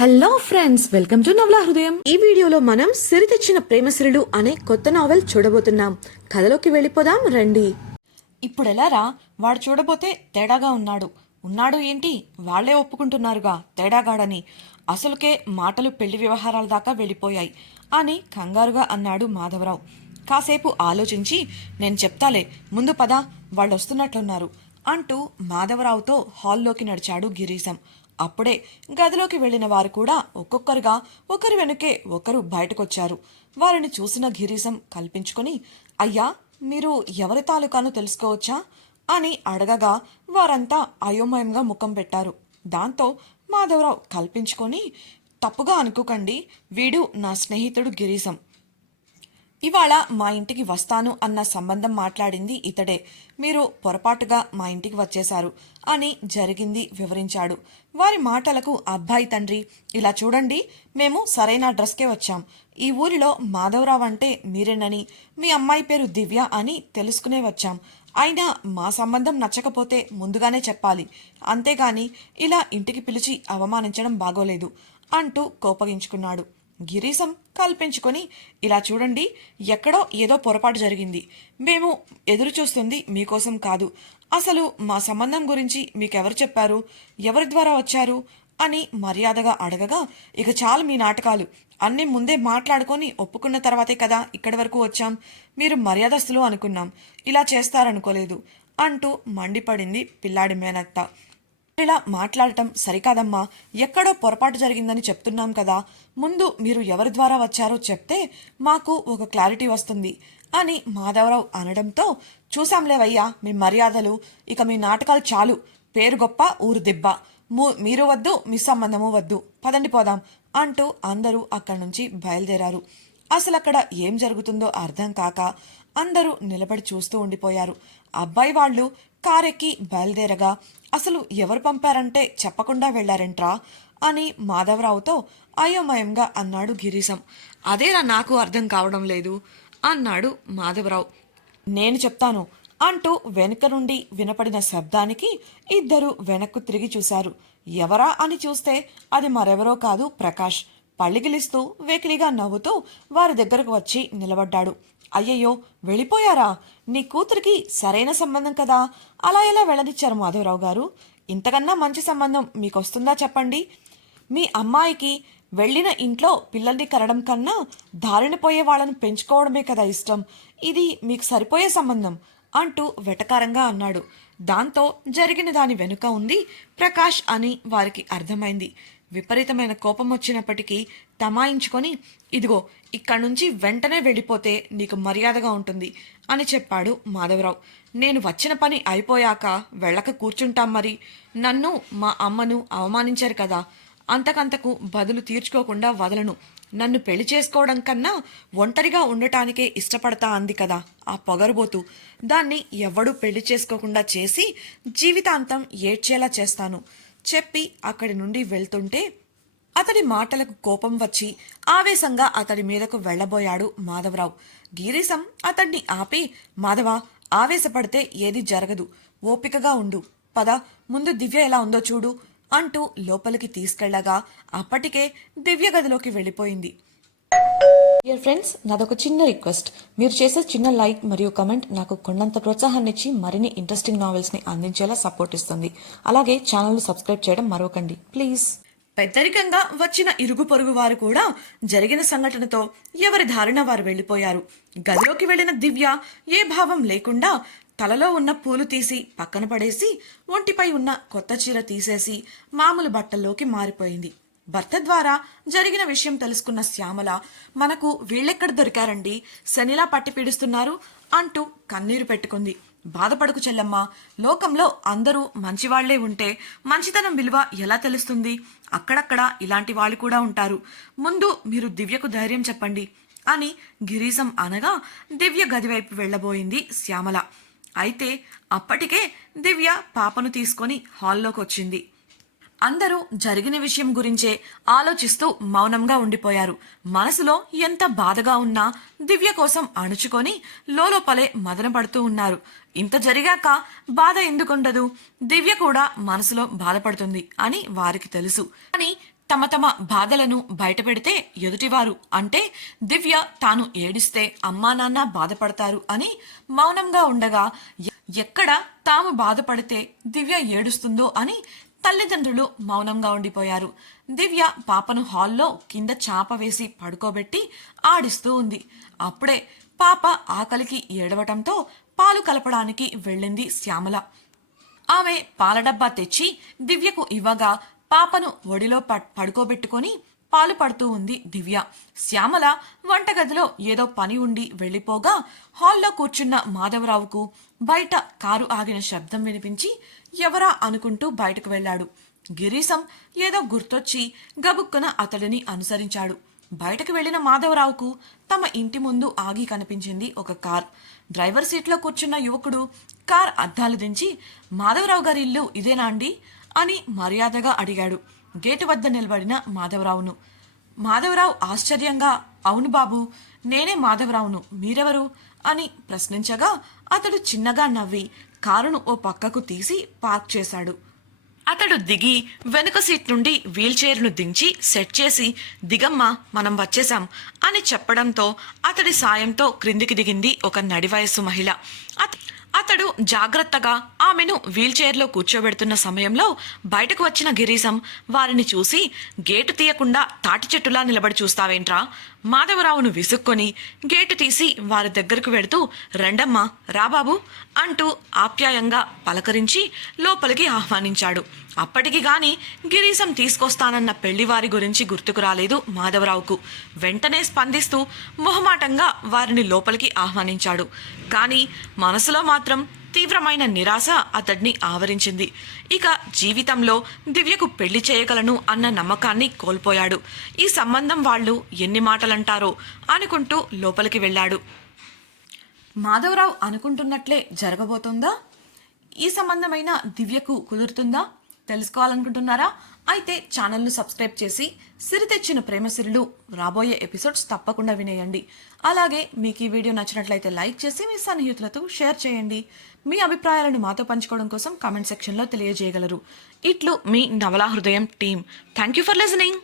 Hello friends, welcome to నవలా హృదయం. ఈ వీడియోలో మనం సిరి తెచ్చిన ప్రేమసిరులు అనే కొత్త నావెల్ చూడబోతున్నాం. కథలోకి వెళ్ళిపోదాం రండి. ఇప్పుడెలారా? వాడు చూడబోతే తేడాగా ఉన్నాడు ఏంటి? వాళ్లే ఒప్పుకుంటున్నారుగా తేడాగాడని. అసలుకే మాటలు పెళ్లి వ్యవహారాల దాకా వెళ్ళిపోయాయి అని కంగారుగా అన్నాడు మాధవరావు. కాసేపు ఆలోచించి, నేను చెప్తాలే, ముందు పద, వాళ్ళొస్తున్నట్లున్నారు అంటూ మాధవరావుతో హాల్లోకి నడిచాడు గిరీశం. అప్పుడే గదిలోకి వెళ్లిన వారు కూడా ఒక్కొక్కరుగా ఒకరి వెనుకే ఒకరు బయటకొచ్చారు. వారిని చూసిన గిరీశం కల్పించుకుని, అయ్యా, మీరు ఎవరి తాలూకాను తెలుసుకోవచ్చా అని అడగగా వారంతా అయోమయంగా ముఖం పెట్టారు. దాంతో మాధవరావు కల్పించుకొని, తప్పుగా అనుకోకండి, వీడు నా స్నేహితుడు గిరీశం. ఇవాళ మా ఇంటికి వస్తాను అన్న సంబంధం మాట్లాడింది ఇతడే. మీరు పొరపాటుగా మా ఇంటికి వచ్చేశారు అని జరిగింది వివరించాడు. వారి మాటలకు అబ్బాయి తండ్రి, ఇలా చూడండి, మేము సరైన అడ్రస్కే వచ్చాం. ఈ ఊరిలో మాధవరావు అంటే మీరేనని, మీ అమ్మాయి పేరు దివ్య అని తెలుసుకునే వచ్చాం. అయినా మా సంబంధం నచ్చకపోతే ముందుగానే చెప్పాలి, అంతేగాని ఇలా ఇంటికి పిలిచి అవమానించడం బాగోలేదు అంటూ కోపగించుకున్నాడు. గిరీశం కల్పించుకొని, ఇలా చూడండి, ఎక్కడో ఏదో పొరపాటు జరిగింది. మేము ఎదురు చూస్తుంది మీకోసం కాదు. అసలు మా సంబంధం గురించి మీకెవరు చెప్పారు? ఎవరి ద్వారా వచ్చారు అని మర్యాదగా అడగగా, ఇక చాలు మీ నాటకాలు, అన్నీ ముందే మాట్లాడుకొని ఒప్పుకున్న తర్వాతే కదా ఇక్కడి వరకు వచ్చాం. మీరు మర్యాదస్తులు అనుకున్నాం, ఇలా చేస్తారనుకోలేదు అంటూ మండిపడింది పిల్లాడి మేనత్త. ఇలా మాట్లాడటం సరికాదమ్మా, ఎక్కడో పొరపాటు జరిగిందని చెప్తున్నాం కదా, ముందు మీరు ఎవరి ద్వారా వచ్చారో చెప్తే మాకు ఒక క్లారిటీ వస్తుంది అని మాధవరావు అనడంతో, చూసాంలేవయ్యా మీ మర్యాదలు, ఇక మీ నాటకాలు చాలు, పేరు గొప్ప ఊరు దిబ్బ, మీరు వద్దు, మీ సంబంధము వద్దు, పదండి పోదాం అంటూ అందరూ అక్కడి నుంచి బయలుదేరారు. అసలు అక్కడ ఏం జరుగుతుందో అర్థం కాక అందరూ నిలబడి చూస్తూ ఉండిపోయారు. అబ్బాయి వాళ్ళు కారెక్కి బయలుదేరగా, అసలు ఎవరు పంపారంటే చెప్పకుండా వెళ్లారంట్రా అని మాధవరావుతో అయోమయంగా అన్నాడు గిరీశం. అదేరా నాకు అర్థం కావడం లేదు అన్నాడు మాధవరావు. నేను చెప్తాను అంటూ వెనుక నుండి వినపడిన శబ్దానికి ఇద్దరు వెనక్కు తిరిగి చూశారు. ఎవరా అని చూస్తే అది మరెవరో కాదు, ప్రకాష్. పళ్ళిగిలిస్తూ వెకిలిగా నవ్వుతూ వారి దగ్గరకు వచ్చి నిలబడ్డాడు. అయ్యయ్యో, వెళ్ళిపోయారా? నీ కూతురికి సరైన సంబంధం కదా, అలా ఎలా వెళ్ళనిచ్చారు మాధవరావు గారు? ఇంతకన్నా మంచి సంబంధం మీకొస్తుందా చెప్పండి? మీ అమ్మాయికి వెళ్ళిన ఇంట్లో పిల్లల్ని కనడం కన్నా దారిన పోయే వాళ్ళను పెంచుకోవడమే కదా ఇష్టం. ఇది మీకు సరిపోయే సంబంధం అంటూ వెటకారంగా అన్నాడు. దాంతో జరిగిన దాని వెనుక ఉంది ప్రకాష్ అని వారికి అర్థమైంది. విపరీతమైన కోపం వచ్చినప్పటికీ తమాయించుకొని, ఇదిగో, ఇక్కడి నుంచి వెంటనే వెళ్ళిపోతే నీకు మర్యాదగా ఉంటుంది అని చెప్పాడు మాధవరావు. నేను వచ్చిన పని అయిపోయాక వెళ్ళక కూర్చుంటాం మరి. నన్ను, మా అమ్మను అవమానించారు కదా, అంతకంతకు బదులు తీర్చుకోకుండా వదలను. నన్ను పెళ్లి చేసుకోవడం కన్నా ఒంటరిగా ఉండటానికే ఇష్టపడతా అంది కదా ఆ పొగరుబోతు. దాన్ని ఎవ్వడూ పెళ్లి చేసుకోకుండా చేసి జీవితాంతం ఏడ్చేలా చేస్తాను చెప్పి అక్కడి నుండి వెళ్తుంటే అతడి మాటలకు కోపం వచ్చి ఆవేశంగా అతడి మీదకు వెళ్లబోయాడు మాధవరావు. గిరీశం అతడిని ఆపి, మాధవ, ఆవేశపడితే ఏది జరగదు, ఓపికగా ఉండు, పద, ముందు దివ్య ఎలా ఉందో చూడు అంటూ లోపలికి తీసుకెళ్లగా అప్పటికే దివ్య గదిలోకి వెళ్ళిపోయింది. డియర్ ఫ్రెండ్స్, నాదొక చిన్న రిక్వెస్ట్. మీరు చేసే చిన్న లైక్ మరియు కమెంట్ నాకు కొండంత ప్రోత్సాహాన్ని ఇచ్చి మరిన్ని ఇంట్రెస్టింగ్ నావెల్స్ని అందించేలా సపోర్ట్ ఇస్తుంది. అలాగే ఛానల్ను సబ్స్క్రైబ్ చేయడం మరొకండి ప్లీజ్. పెద్దరికంగా వచ్చిన ఇరుగు పొరుగు వారు కూడా జరిగిన సంఘటనతో ఎవరి దారిన వారు వెళ్లిపోయారు. గదిలోకి వెళ్లిన దివ్య ఏ భావం లేకుండా తలలో ఉన్న పూలు తీసి పక్కన పడేసి ఒంటిపై ఉన్న కొత్త చీర తీసేసి మామూలు బట్టల్లోకి మారిపోయింది. భర్త ద్వారా జరిగిన విషయం తెలుసుకున్న శ్యామల, మనకు వీళ్ళెక్కడ దొరికారండి, శనిలా పట్టి పీడిస్తున్నారు అంటూ కన్నీరు పెట్టుకుంది. బాధపడకు చెల్లమ్మ, లోకంలో అందరూ మంచివాళ్లే ఉంటే మంచితనం విలువ ఎలా తెలుస్తుంది? అక్కడక్కడ ఇలాంటి వాళ్ళు కూడా ఉంటారు. ముందు మీరు దివ్యకు ధైర్యం చెప్పండి అని గిరీశం అనగా దివ్య గదివైపు వెళ్లబోయింది శ్యామల. అయితే అప్పటికే దివ్య పాపను తీసుకొని హాల్లోకి వచ్చింది. అందరూ జరిగిన విషయం గురించే ఆలోచిస్తూ మౌనంగా ఉండిపోయారు. మనసులో ఎంత బాధగా ఉన్నా దివ్య కోసం అణుచుకొని లోలోపలే మదనపడుతూ ఉన్నారు. ఇంత జరిగాక బాధ ఎందుకుండదు? దివ్య కూడా మనసులో బాధపడుతుంది అని వారికి తెలుసు. కానీ తమ తమ బాధలను బయటపెడితే ఎదుటివారు అంటే దివ్య తాను ఏడిస్తే అమ్మా నాన్న బాధపడతారు అని మౌనంగా ఉండగా ఎక్కడ తాము బాధపడితే దివ్య ఏడుస్తుందో అని తల్లిదండ్రులు మౌనంగా ఉండిపోయారు. దివ్య పాపను హాల్లో కింద చాప వేసి పడుకోబెట్టి ఆడిస్తూ ఉంది. అప్పుడే పాప ఆకలికి ఏడవటంతో పాలు కలపడానికి వెళ్ళింది శ్యామల. ఆమె పాల డబ్బా తెచ్చి దివ్యకు ఇవ్వగా పాపను ఒడిలో పడుకోబెట్టుకొని పాలు పడుతూ ఉంది దివ్య. శ్యామల వంటగదిలో ఏదో పని ఉండి వెళ్ళిపోగా హాల్లో కూర్చున్న మాధవరావుకు బయట కారు ఆగిన శబ్దం వినిపించి ఎవరా అనుకుంటూ బయటకు వెళ్ళాడు. గిరీశం ఏదో గుర్తొచ్చి గబుక్కున అతడిని అనుసరించాడు. బయటకు వెళ్లిన మాధవరావుకు తమ ఇంటి ముందు ఆగి కనిపించింది ఒక కార్. డ్రైవర్ సీట్లో కూర్చున్న యువకుడు కార్ అద్దాలు దించి మాధవరావు గారి ఇల్లు ఇదేనా అండి అని మర్యాదగా అడిగాడు గేటు వద్ద నిలబడిన మాధవరావును. మాధవరావు ఆశ్చర్యంగా అవును బాబు, నేనే మాధవరావును, మీరెవరు అని ప్రశ్నించగా అతడు చిన్నగా నవ్వి కారును ఓ పక్కకు తీసి పార్క్ చేశాడు. అతడు దిగి వెనుక సీట్ నుండి వీల్ చైర్ను దించి సెట్ చేసి దిగమ్మా మనం వచ్చేశాం అని చెప్పడంతో అతడి సాయంతో క్రిందికి దిగింది ఒక నడివయస్సు మహిళ. అతడు జాగ్రత్తగా ఆమెను వీల్ చైర్లో కూర్చోబెడుతున్న సమయంలో బయటకు వచ్చిన గిరీశం వారిని చూసి గేటు తీయకుండా తాటి చెట్టులా నిలబడి చూస్తావేంట్రా? మాధవరావును విసుక్కొని గేటు తీసి వారి దగ్గరకు వెడుతూ రెండమ్మా రాబాబు అంటూ ఆప్యాయంగా పలకరించి లోపలికి ఆహ్వానించాడు. అప్పటికి గాని గిరీశం తీసుకొస్తానన్న పెళ్లివారి గురించి గుర్తుకు రాలేదు మాధవరావుకు. వెంటనే స్పందిస్తూ మొహమాటంగా వారిని లోపలికి ఆహ్వానించాడు. కానీ మనసులో మాత్రం తీవ్రమైన నిరాశ అతడిని ఆవరించింది. ఇక జీవితంలో దివ్యకు పెళ్లి చేయగలను అన్న నమ్మకాన్ని కోల్పోయాడు. ఈ సంబంధం వాళ్ళు ఎన్ని మాటలంటారో అనుకుంటూ లోపలికి వెళ్ళాడు. మాధవరావు అనుకుంటున్నట్లే జరగబోతుందా? ఈ సంబంధమైన దివ్యకు కుదురుతుందా తెలుసుకోవాలనుకుంటున్నారా? అయితే ఛానల్ను సబ్స్క్రైబ్ చేసి సిరి తెచ్చిన ప్రేమసిరులు రాబోయే ఎపిసోడ్స్ తప్పకుండా వినేయండి. అలాగే మీకు ఈ వీడియో నచ్చినట్లయితే లైక్ చేసి మీ సన్నిహితులతో షేర్ చేయండి. మీ అభిప్రాయాలను మాతో పంచుకోవడం కోసం కామెంట్ సెక్షన్లో తెలియజేయగలరు. ఇట్లు మీ నవలా హృదయం team. Thank you for listening.